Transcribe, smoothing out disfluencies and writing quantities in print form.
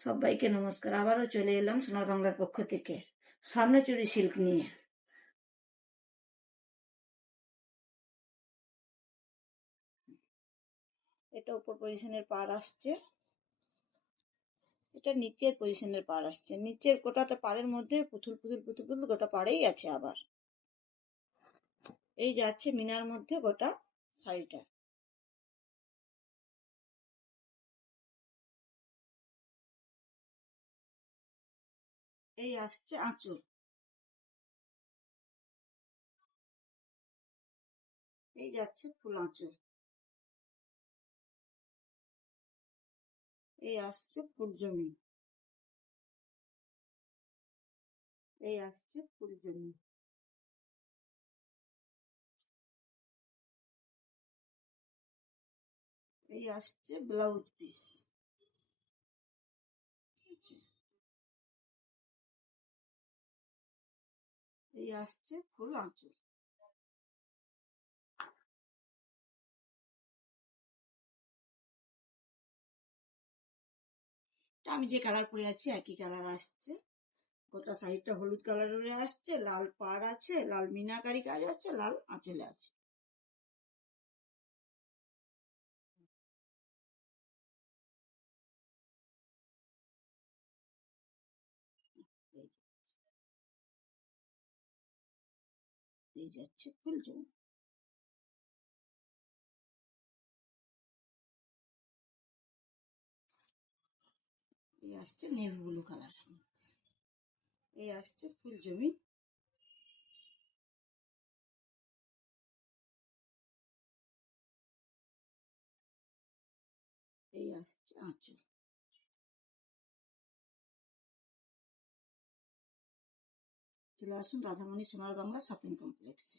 সবাইকে নমস্কার। আবারও চলে এলাম সোনার বাংলার পক্ষ থেকে স্বর্ণচুরি সিল্ক নিয়ে। এটা উপর পজিশনের পাড় আসছে, এটা নিচের পজিশনের পাড় আসছে। নিচের গোটাটা পাড়ের মধ্যে পুতুল পুতুল পুতুল পুতুল গোটা পাড়েই আছে। আবার এই যাচ্ছে মিনার মধ্যে গোটা শাড়িটা। এই আসছে আঁচল, এই যাচ্ছে ফুল আঁচল, এই আসছে ফুল জমি, এই আসছে ফুল জমি, এই আসছে ব্লাউজ পিস। এই আসছে ফুল আঁচল। আমি যে কালার পরে আছি একই কালার আসছে। গোটা শাড়িটা হলুদ কালারের আসছে, লাল পাড় আছে, লাল মিনাকারি কাজ আছে, লাল আঁচলে আছে। এই যাচ্ছে ফুল জমি, এই আসছে নেভি ব্লু কালার, এই আসছে ফুল জমি, এই আসছে আঁচল। চলে আসুন রাধামণি সোনার বাংলা শপিং কমপ্লেক্সে।